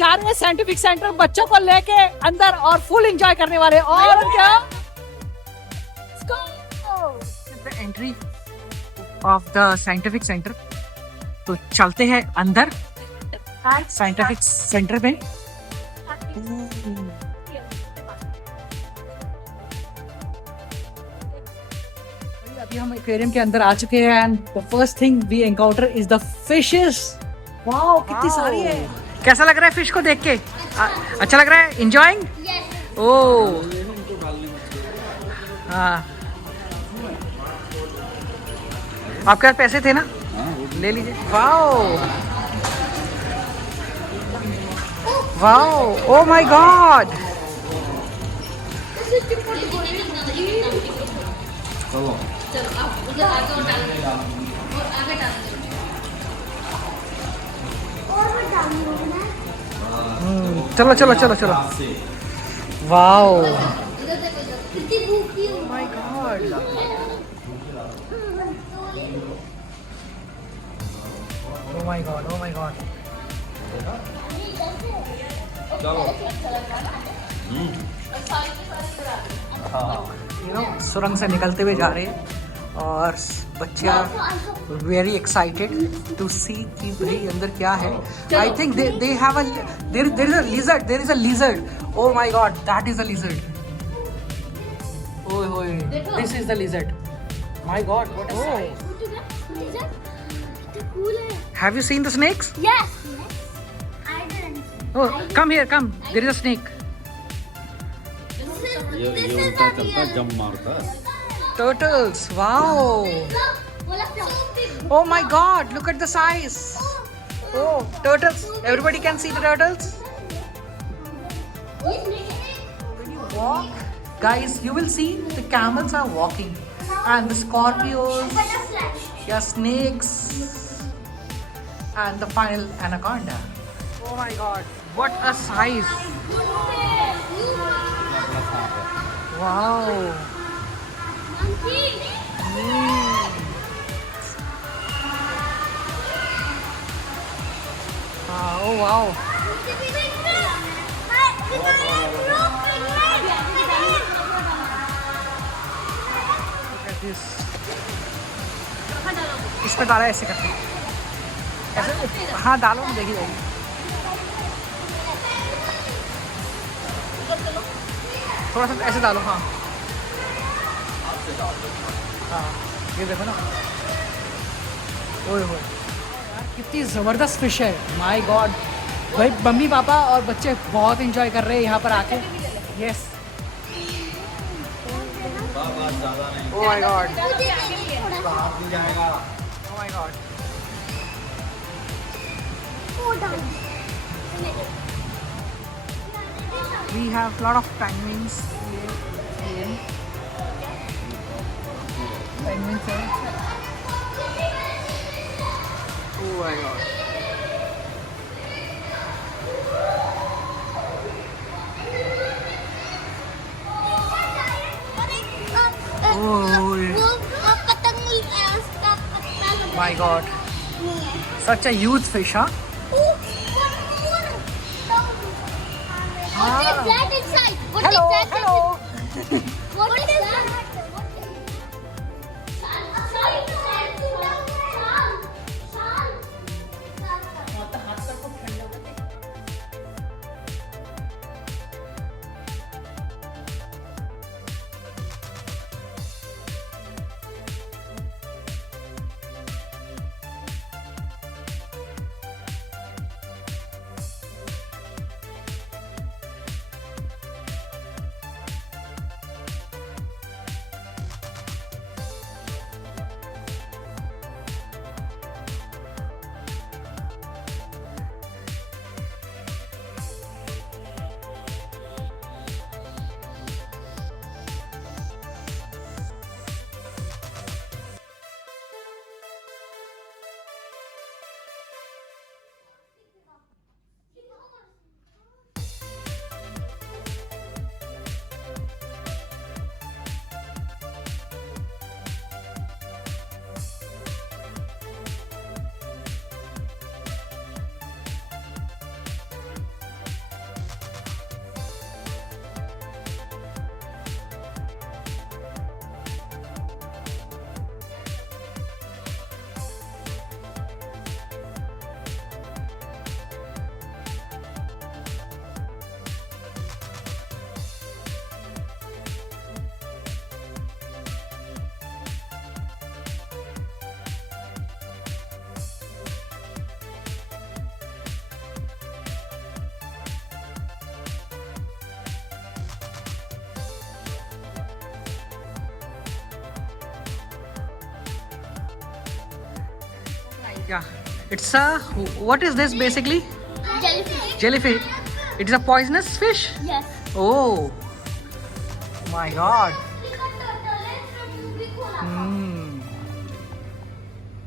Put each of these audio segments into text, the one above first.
जा रहे हैं साइंटिफिक सेंटर बच्चों को लेके अंदर और फुल एंजॉय करने वाले हैं। और क्या the entry of the scientific centre. तो चलते हैं अंदर साइंटिफिक सेंटर में। अभी हम एक्वेरियम के अंदर आ चुके हैं and the first thing we encounter is the fishes. Wow कितनी सारी है। कैसा लग रहा है फिश को देख के? अच्छा लग रहा है? एंजॉयिंग? ओह हाँ, आपके पास पैसे थे ना? ले लीजिए। Wow wow, oh my God. चलो चलो चलो चलो। Wow my God, oh my God, oh my God. सुरंग से निकलते हुए जा रहे हैं और बच्चे वेरी एक्साइटेड टू सी कि भाई अंदर क्या है। I think they have a there is a lizard, there is a lizard. Oh my God, that is a lizard. ओए होए, this is the lizard. My God, what a size. Have you seen the snakes? Yes. I didn't. Oh, come here, come. There is a snake. This is उल्टा a चलता real. जम मारता। Turtles. Wow. Oh my God! Look at the size. Oh, turtles. Everybody can see the turtles. When you walk, guys, you will see the camels are walking, and the scorpions, yeah, snakes, and the final anaconda. Oh my God! What a size! Wow. Oh wow. Look at this. इस पे डाला ऐसे करके, ऐसे हाँ डालो, देखी जाएगी। थोड़ा सा ऐसे डालो, हाँ हाँ, ये देखो ना। ओए होए यार, कितनी ज़बरदस्त फिश है। माय गॉड भाई, मम्मी पापा और बच्चे बहुत एंजॉय कर रहे हैं यहाँ पर आके। Yes, oh my God, oh my God. We have lot of penguins here. Penguins here. Oh my god. My god. Such a huge fish, huh? What is that inside? What Hello, is that? hello. What is that? Yeah, it's a, what is this basically? Jellyfish. Jellyfish. It's a poisonous fish? Yes. Oh my god.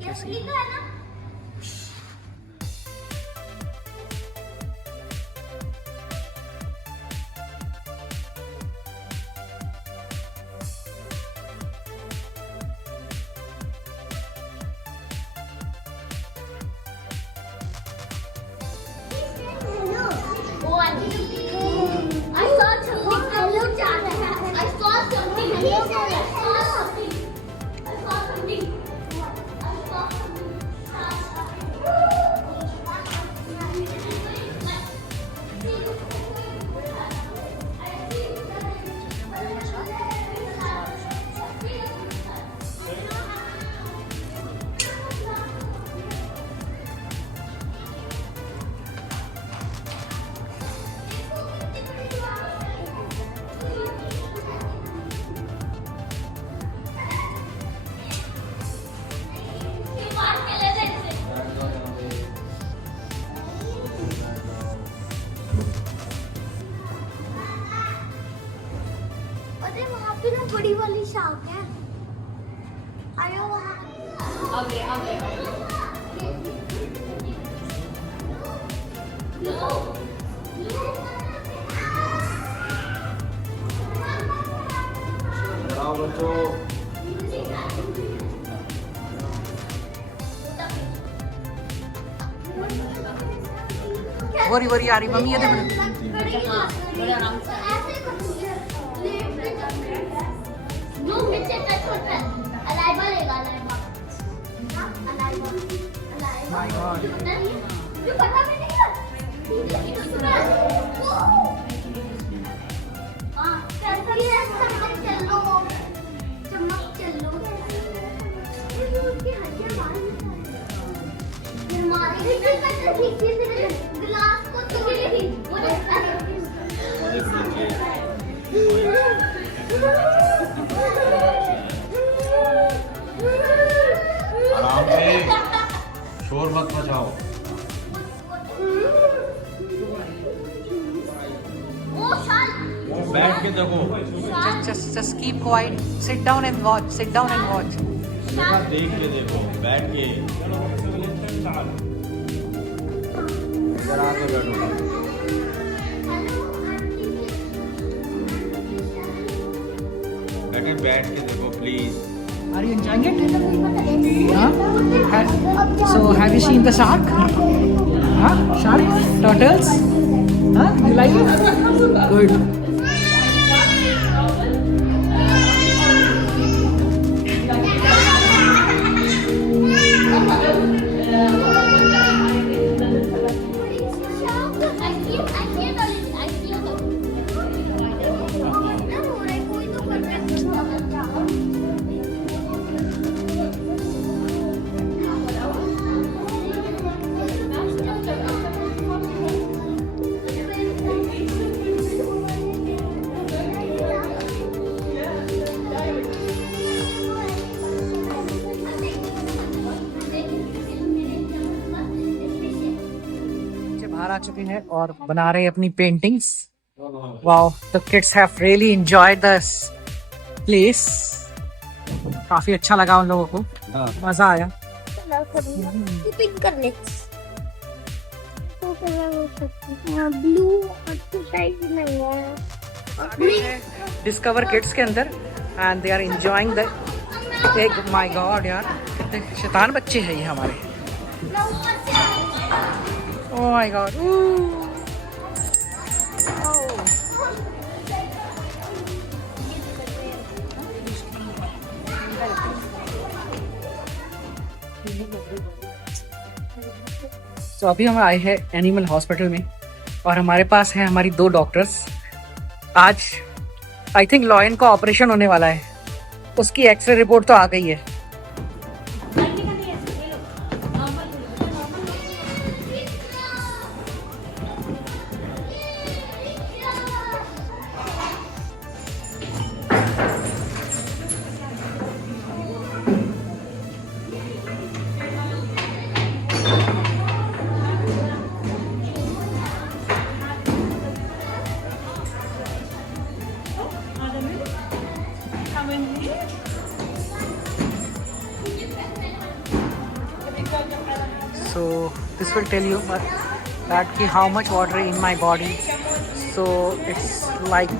Yes, लिखा है ना? Oh, I saw something. I saw something. I saw something. अरे वहाँ पे ना बड़ी वाली shark है। आयो वहाँ। वरी वरी आ रही मम्मी, ये देखो। नो नीचे टच होता है। अलाइवा लेगा अलाइवा। My God. ये पता भी नहीं है। हाँ, कैसा है? चमक चलो। उसकी हड्डियाँ बाहर गिलास को आराम से, शोर मत मचाओ। बैठ के देखो, Just keep quiet. Sit down and watch. Sit down and watch. देख के देखो, बैठ के। इधर आके बैठो। बेटे बैठ के देखो please. Are you enjoying it? Huh? So have you seen the shark? Huh? Shark? Turtles? Huh? You like it? Good. बाहर आ चुके हैं और बना रहे हैं अपनी paintings. Wow, the kids have really enjoyed this place. काफी अच्छा लगा उन लोगों को, मजा आया। पिक करने ब्लू डिस्कवर किड्स के अंदर and they are enjoying the egg. My God यार, कितने शैतान बच्चे हैं ये हमारे। Oh my God. तो अभी हम आए हैं एनिमल हॉस्पिटल में और हमारे पास है हमारी 2 डॉक्टर्स। आज आई थिंक लॉयन का ऑपरेशन होने वाला है, उसकी एक्सरे रिपोर्ट तो आ गई है। So this will tell you that how much water in my body. So it's like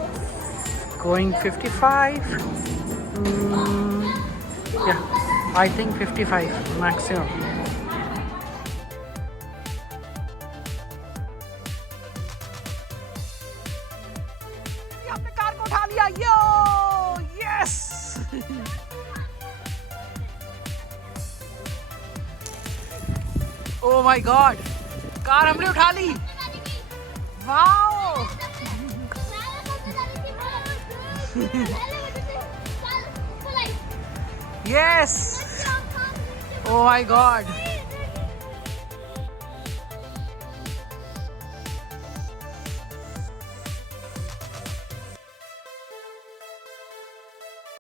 going 55. Yeah, I think 55 maximum. आपने कार को उठा लिया, यो yes. Oh my God, car हमने उठा ली। Wow. Yes. Oh my God.